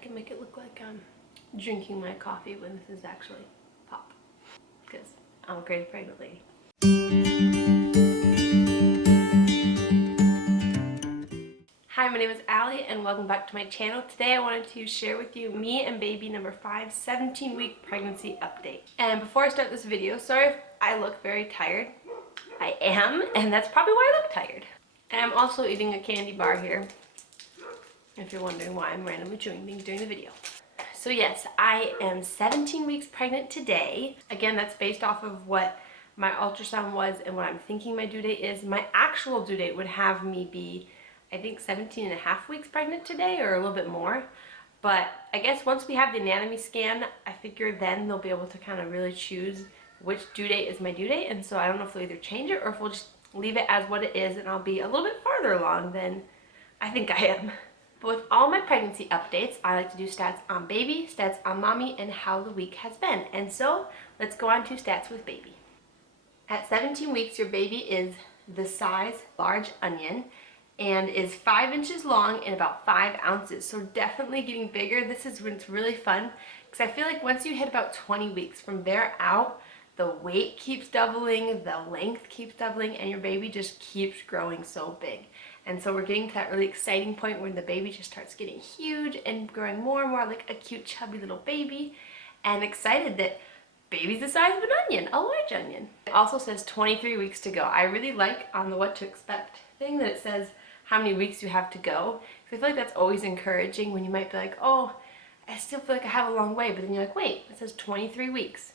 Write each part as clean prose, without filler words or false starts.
can make it look like I'm drinking my coffee when this is actually pop. Because I'm a crazy pregnant lady. Hi, my name is Allie and welcome back to my channel. Today I wanted to share with you me and baby number 5's 17-week pregnancy update. And before I start this video, sorry if I look very tired. I am, and that's probably why I look tired. And I'm also eating a candy bar here, if you're wondering why I'm randomly chewing things during the video. So yes, I am 17 weeks pregnant today. Again, that's based off of what my ultrasound was and what I'm thinking my due date is. My actual due date would have me be, I think, 17 and a half weeks pregnant today, or a little bit more. But I guess once we have the anatomy scan, I figure then they'll be able to kind of really choose which due date is my due date. And so I don't know if they'll either change it or if we'll just leave it as what it is and I'll be a little bit farther along than I think I am. But with all my pregnancy updates, I like to do stats on baby, stats on mommy, and how the week has been. And so let's go on to stats with baby. At 17 weeks, your baby is the size large onion and is 5 inches long and about 5 ounces. So definitely getting bigger. This is when it's really fun because I feel like once you hit about 20 weeks, from there out, the weight keeps doubling, the length keeps doubling, and your baby just keeps growing so big. And so we're getting to that really exciting point when the baby just starts getting huge and growing more and more like a cute chubby little baby, and excited that baby's the size of an onion, a large onion. It also says 23 weeks to go. I really like on the what to expect thing that it says how many weeks you have to go. Because I feel like that's always encouraging when you might be like, oh, I still feel like I have a long way, but then you're like, wait, it says 23 weeks.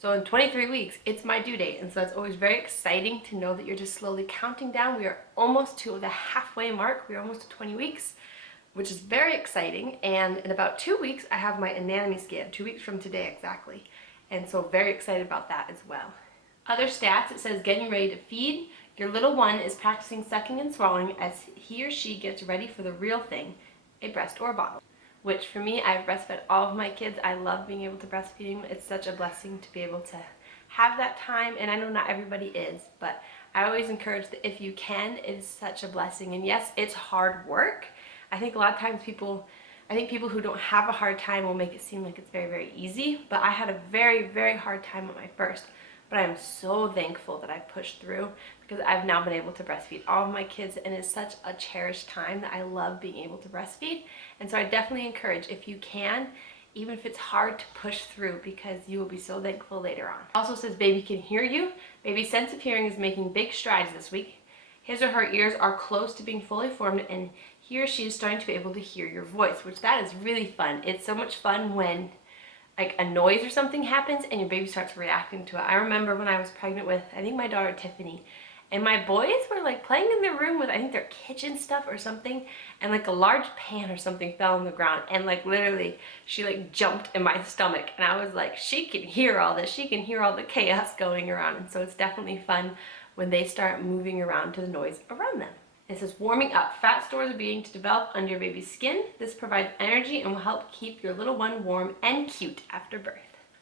So in 23 weeks, it's my due date. And so it's always very exciting to know that you're just slowly counting down. We are almost to the halfway mark. We're almost to 20 weeks, which is very exciting. And in about 2 weeks, I have my anatomy scan, 2 weeks from today exactly. And so very excited about that as well. Other stats, it says getting ready to feed. Your little one is practicing sucking and swallowing as he or she gets ready for the real thing, a breast or a bottle. Which for me, I've breastfed all of my kids. I love being able to breastfeed them. It's such a blessing to be able to have that time, and I know not everybody is, but I always encourage that if you can, it is such a blessing. And yes, it's hard work. I think a lot of times people who don't have a hard time will make it seem like it's very, very easy, but I had a very, very hard time with my first. But I'm so thankful that I pushed through because I've now been able to breastfeed all of my kids, and it's such a cherished time that I love being able to breastfeed. And so I definitely encourage, if you can, even if it's hard, to push through because you will be so thankful later on. It also says baby can hear you. Baby's sense of hearing is making big strides this week. His or her ears are close to being fully formed, and he or she is starting to be able to hear your voice, which that is really fun. It's so much fun when like a noise or something happens and your baby starts reacting to it. I remember when I was pregnant with, I think, my daughter Tiffany, and my boys were like playing in their room with, I think, their kitchen stuff or something, and like a large pan or something fell on the ground, and like literally she like jumped in my stomach, and I was like, she can hear all this, she can hear all the chaos going around. And so it's definitely fun when they start moving around to the noise around them. It says warming up. Fat stores are beginning to develop under your baby's skin. This provides energy and will help keep your little one warm and cute after birth.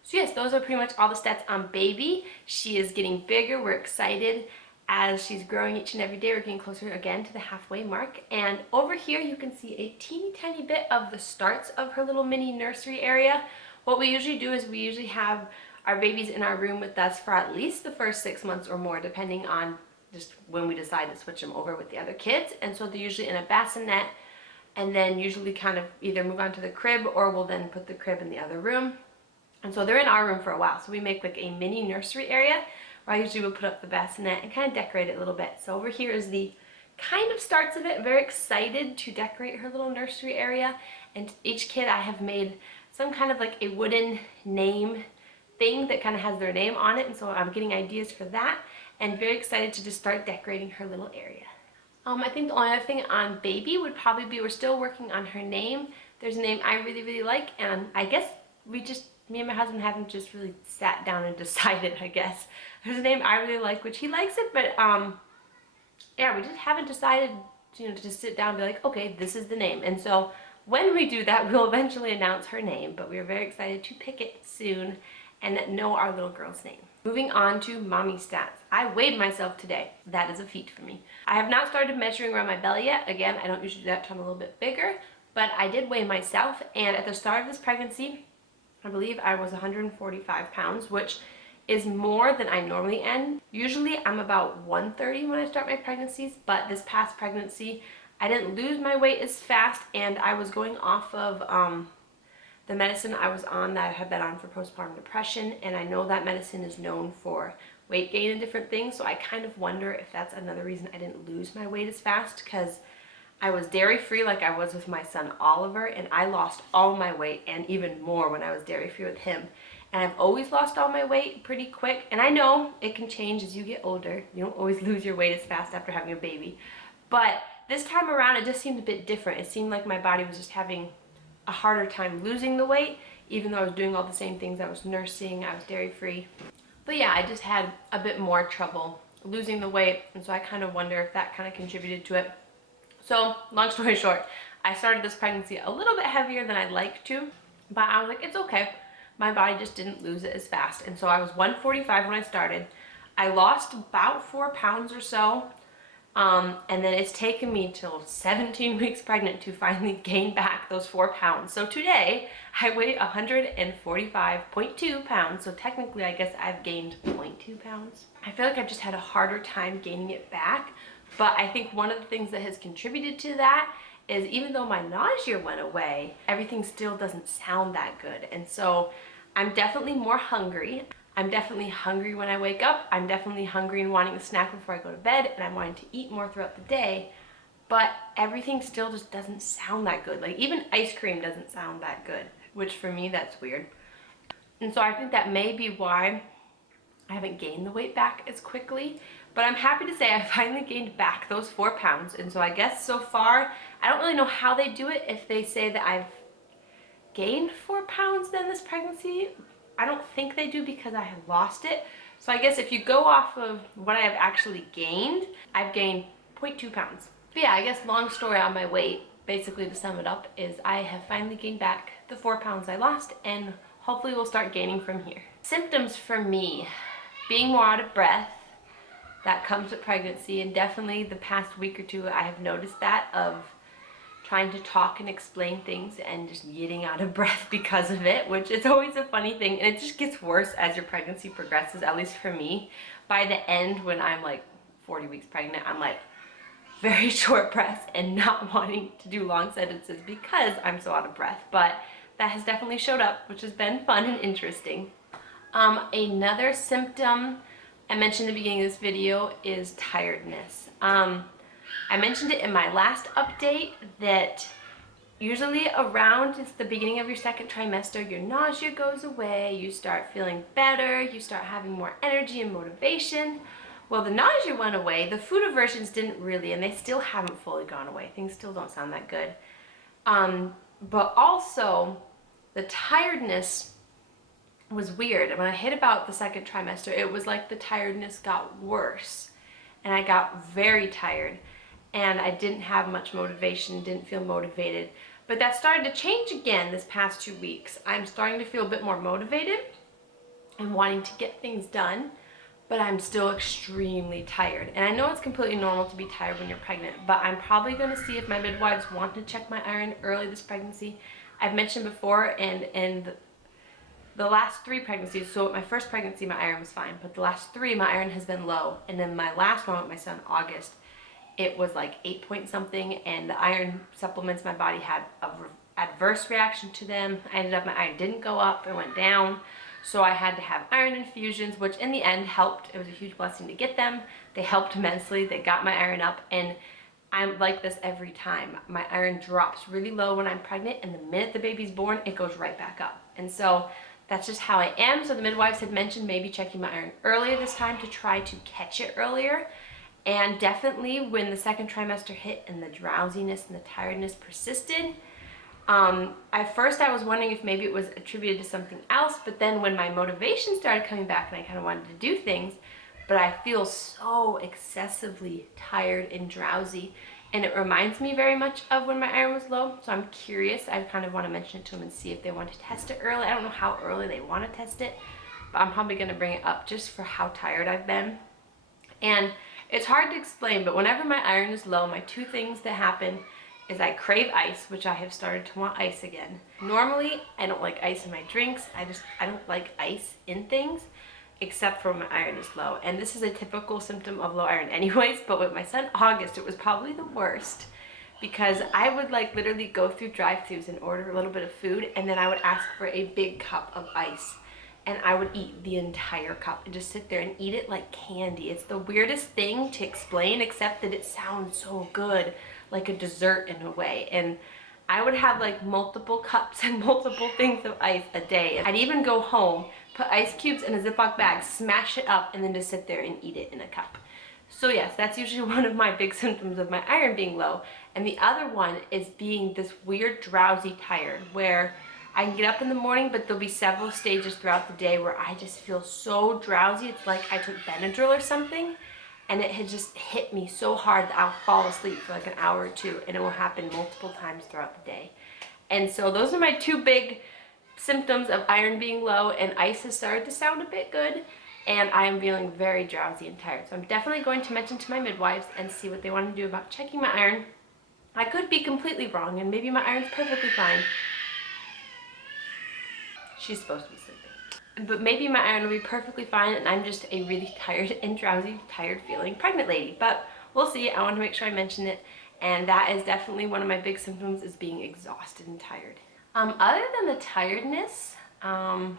So yes, those are pretty much all the stats on baby. She is getting bigger. We're excited as she's growing each and every day. We're getting closer again to the halfway mark. And over here you can see a teeny tiny bit of the starts of her little mini nursery area. What we usually do is we usually have our babies in our room with us for at least the first 6 months or more, depending on just when we decide to switch them over with the other kids. And so they're usually in a bassinet, and then usually kind of either move on to the crib, or we'll then put the crib in the other room. And so they're in our room for a while. So we make like a mini nursery area where I usually would put up the bassinet and kind of decorate it a little bit. So over here is the kind of starts of it. I'm very excited to decorate her little nursery area. And each kid I have made some kind of like a wooden name thing that kind of has their name on it. And so I'm getting ideas for that, and very excited to just start decorating her little area. I think the only other thing on baby would probably be, we're still working on her name. There's a name I really, really like, and I guess me and my husband haven't just really sat down and decided, I guess. There's a name I really like, which he likes it, but yeah, we just haven't decided, to just sit down and be like, okay, this is the name. And so when we do that, we'll eventually announce her name, but we are very excited to pick it soon and know our little girl's name. Moving on to mommy stats. I weighed myself today. That is a feat for me. I have not started measuring around my belly yet. Again, I don't usually do that until I'm a little bit bigger, But I did weigh myself, and at the start of this pregnancy, I believe I was 145 pounds, which is more than I normally am. Usually I'm about 130 when I start my pregnancies, but this past pregnancy, I didn't lose my weight as fast, and I was going off of the medicine I was on that I had been on for postpartum depression, and I know that medicine is known for weight gain and different things, so I kind of wonder if that's another reason I didn't lose my weight as fast, because I was dairy free like I was with my son Oliver, and I lost all my weight and even more when I was dairy free with him. And I've always lost all my weight pretty quick, and I know it can change as you get older. You don't always lose your weight as fast after having a baby, but this time around it just seemed a bit different. It seemed like my body was just having a harder time losing the weight, even though I was doing all the same things. I was nursing, I was dairy free, but yeah, I just had a bit more trouble losing the weight, and so I kind of wonder if that kind of contributed to it. So long story short, I started this pregnancy a little bit heavier than I'd like to, but I was like, it's okay. My body just didn't lose it as fast. And so I was 145 when I started. I lost about 4 pounds or so. And then it's taken me till 17 weeks pregnant to finally gain back those 4 pounds. So today I weigh 145.2 pounds. So technically I guess I've gained 0.2 pounds. I feel like I've just had a harder time gaining it back. But I think one of the things that has contributed to that is even though my nausea went away, everything still doesn't sound that good. And so I'm definitely more hungry. I'm definitely hungry when I wake up. I'm definitely hungry and wanting a snack before I go to bed, and I'm wanting to eat more throughout the day. But everything still just doesn't sound that good. Like even ice cream doesn't sound that good, which for me, that's weird. And so I think that may be why I haven't gained the weight back as quickly. But I'm happy to say I finally gained back those 4 pounds. And so I guess so far, I don't really know how they do it, if they say that I've gained 4 pounds then this pregnancy. I don't think they do because I have lost it. So I guess if you go off of what I have actually gained, I've gained 0.2 pounds. But yeah, I guess long story on my weight, basically to sum it up, is I have finally gained back the 4 pounds I lost, and hopefully we'll start gaining from here. Symptoms for me, being more out of breath, that comes with pregnancy, and definitely the past week or two I have noticed that, of trying to talk and explain things and just getting out of breath because of it, which is always a funny thing, and it just gets worse as your pregnancy progresses, at least for me. By the end, when I'm like 40 weeks pregnant, I'm like very short breath and not wanting to do long sentences because I'm so out of breath, but that has definitely showed up, which has been fun and interesting. Another symptom I mentioned in the beginning of this video is tiredness. I mentioned it in my last update that usually around the beginning of your second trimester, your nausea goes away, you start feeling better, you start having more energy and motivation. Well, the nausea went away, the food aversions didn't really, and they still haven't fully gone away. Things still don't sound that good. But also, the tiredness was weird. When I hit about the second trimester, it was like the tiredness got worse, and I got very tired, and I didn't have much motivation, didn't feel motivated. But that started to change again this past 2 weeks. I'm starting to feel a bit more motivated and wanting to get things done, but I'm still extremely tired. And I know it's completely normal to be tired when you're pregnant, but I'm probably going to see if my midwives want to check my iron early this pregnancy. I've mentioned before, and the last 3 pregnancies, so my first pregnancy my iron was fine, but the last 3 my iron has been low, and then my last one with my son August, it was like 8 point something, and the iron supplements my body had a adverse reaction to them. I ended up, my iron didn't go up, it went down, so I had to have iron infusions, which in the end helped. It was a huge blessing to get them. They helped immensely. They got my iron up, and I'm like this every time. My iron drops really low when I'm pregnant, and the minute the baby's born, it goes right back up. And so that's just how I am. So the midwives had mentioned maybe checking my iron earlier this time to try to catch it earlier. And definitely when the second trimester hit and the drowsiness and the tiredness persisted, at first I was wondering if maybe it was attributed to something else, but then when my motivation started coming back and I kind of wanted to do things, but I feel so excessively tired and drowsy, and it reminds me very much of when my iron was low. So I'm curious. I kind of want to mention it to them and see if they want to test it early. I don't know how early they want to test it, but I'm probably going to bring it up just for how tired I've been. And it's hard to explain, but whenever my iron is low, my 2 things that happen is I crave ice, which I have started to want ice again. Normally, I don't like ice in my drinks. I don't like ice in things, except for when my iron is low. And this is a typical symptom of low iron anyways, but with my son August, it was probably the worst because I would like literally go through drive-thrus and order a little bit of food, and then I would ask for a big cup of ice. And I would eat the entire cup and just sit there and eat it like candy. It's the weirdest thing to explain, except that it sounds so good, like a dessert in a way. And I would have like multiple cups and multiple things of ice a day. I'd even go home, put ice cubes in a Ziploc bag, smash it up, and then just sit there and eat it in a cup. So yes, that's usually one of my big symptoms of my iron being low. And the other one is being this weird drowsy tired, where I can get up in the morning, but there'll be several stages throughout the day where I just feel so drowsy. It's like I took Benadryl or something, and it had just hit me so hard that I'll fall asleep for like an hour or two, and it will happen multiple times throughout the day. And so those are my two big symptoms of iron being low, and ice has started to sound a bit good, and I am feeling very drowsy and tired. So I'm definitely going to mention to my midwives and see what they want to do about checking my iron. I could be completely wrong, and maybe my iron's perfectly fine. She's supposed to be sleeping. But maybe my iron will be perfectly fine and I'm just a really tired and drowsy, tired feeling pregnant lady. But we'll see. I want to make sure I mention it. And that is definitely one of my big symptoms, is being exhausted and tired. Other than the tiredness, I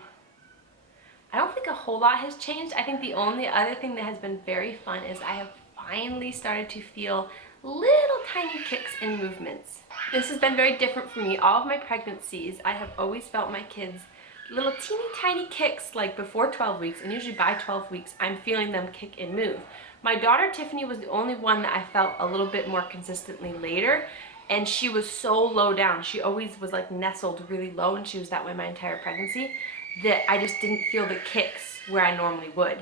don't think a whole lot has changed. I think the only other thing that has been very fun is I have finally started to feel little tiny kicks and movements. This has been very different for me. All of my pregnancies, I have always felt my kids little teeny tiny kicks like before 12 weeks, and usually by 12 weeks I'm feeling them kick and move. My daughter Tiffany was the only one that I felt a little bit more consistently later, and she was so low down. She always was like nestled really low, and she was that way my entire pregnancy, that I just didn't feel the kicks where I normally would.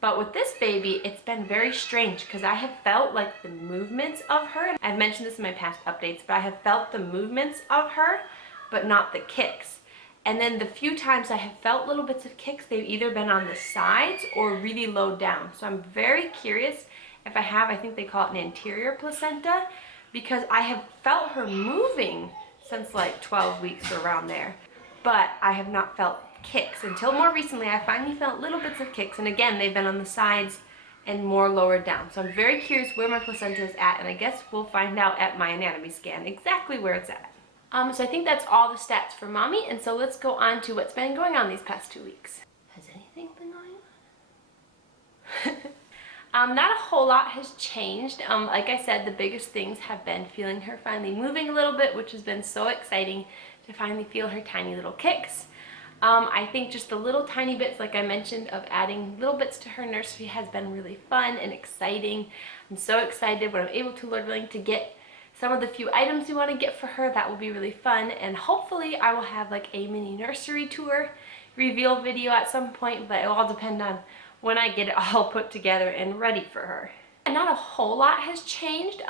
But with this baby, it's been very strange because I have felt like the movements of her. I've mentioned this in my past updates, but I have felt the movements of her, but not the kicks. And then the few times I have felt little bits of kicks, they've either been on the sides or really low down. So I'm very curious if I have, I think they call it an anterior placenta, because I have felt her moving since like 12 weeks or around there, but I have not felt kicks until more recently. I finally felt little bits of kicks, and again, they've been on the sides and more lower down. So I'm very curious where my placenta is at, and I guess we'll find out at my anatomy scan exactly where it's at. So I think that's all the stats for mommy, and so let's go on to what's been going on these past 2 weeks. Has anything been going on? Not a whole lot has changed. Like I said, the biggest things have been feeling her finally moving a little bit, which has been so exciting to finally feel her tiny little kicks. I think just the little tiny bits, like I mentioned, of adding little bits to her nursery has been really fun and exciting. I'm so excited when I'm able to, Lord willing, to get some of the few items we want to get for her. That will be really fun, and hopefully I will have like a mini nursery tour reveal video at some point, but it will all depend on when I get it all put together and ready for her. And not a whole lot has changed.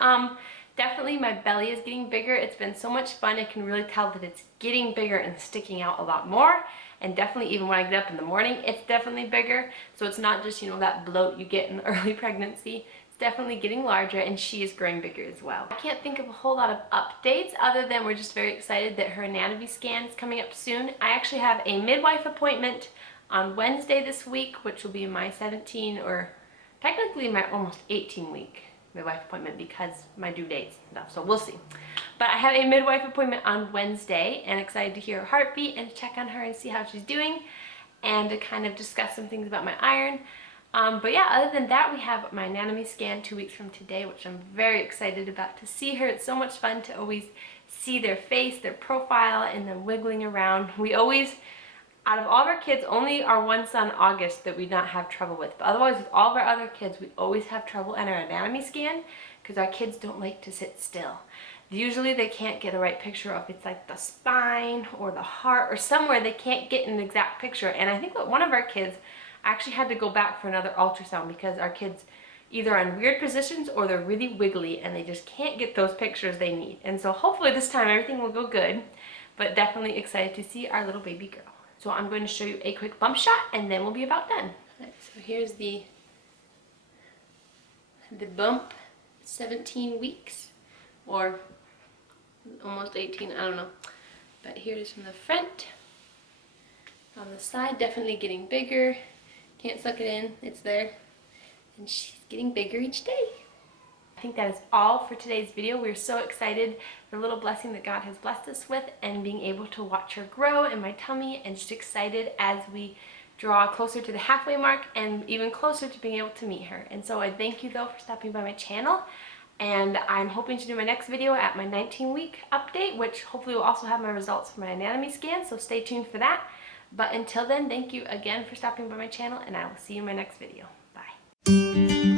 Definitely my belly is getting bigger. It's been so much fun. I can really tell that it's getting bigger and sticking out a lot more. And definitely even when I get up in the morning, it's definitely bigger. So it's not just, you know, that bloat you get in the early pregnancy. It's definitely getting larger, and she is growing bigger as well. I can't think of a whole lot of updates other than we're just very excited that her anatomy scan is coming up soon. I actually have a midwife appointment on Wednesday this week, which will be my 17 or technically my almost 18-week midwife appointment because my due dates and stuff, so we'll see. But I have a midwife appointment on Wednesday, and excited to hear her heartbeat and check on her and see how she's doing, and to kind of discuss some things about my iron. But yeah, other than that, we have my anatomy scan 2 weeks from today, which I'm very excited about to see her. It's so much fun to always see their face, their profile, and them wiggling around. We always, out of all of our kids, only our one son, August, that we not have trouble with. But otherwise, with all of our other kids, we always have trouble in our anatomy scan because our kids don't like to sit still. Usually they can't get a right picture of, it's like the spine or the heart or somewhere they can't get an exact picture. And I think that one of our kids actually had to go back for another ultrasound because our kids either on weird positions or they're really wiggly and they just can't get those pictures they need. And so hopefully this time everything will go good, but definitely excited to see our little baby girl. So I'm going to show you a quick bump shot and then we'll be about done. Right, so here's the bump, 17 weeks, or almost 18, I don't know. But here it is from the front. On the side, definitely getting bigger. Can't suck it in, it's there. And she's getting bigger each day. I think that is all for today's video. We're so excited for the little blessing that God has blessed us with and being able to watch her grow in my tummy, and just excited as we draw closer to the halfway mark and even closer to being able to meet her. And so I thank you though for stopping by my channel, and I'm hoping to do my next video at my 19-week update, which hopefully will also have my results for my anatomy scan, so stay tuned for that. But until then, thank you again for stopping by my channel, and I will see you in my next video. Bye.